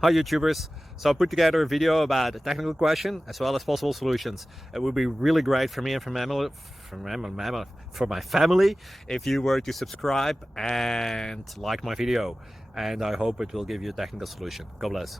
Hi YouTubers. So I put together a video about a technical question as well as possible solutions. It would be really great for me and for my family if you were to subscribe and like my video. And I hope it will give you a technical solution. God bless.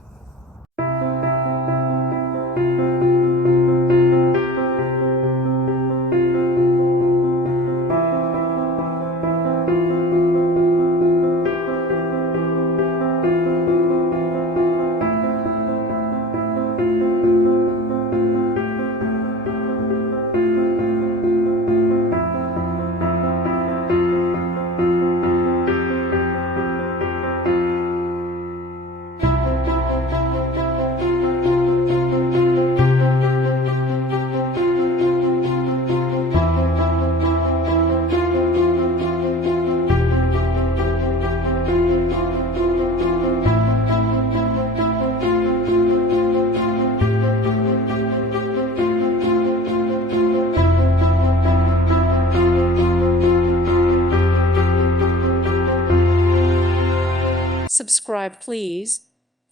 Subscribe, please.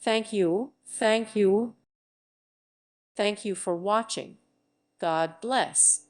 Thank you. Thank you. Thank you for watching. God bless.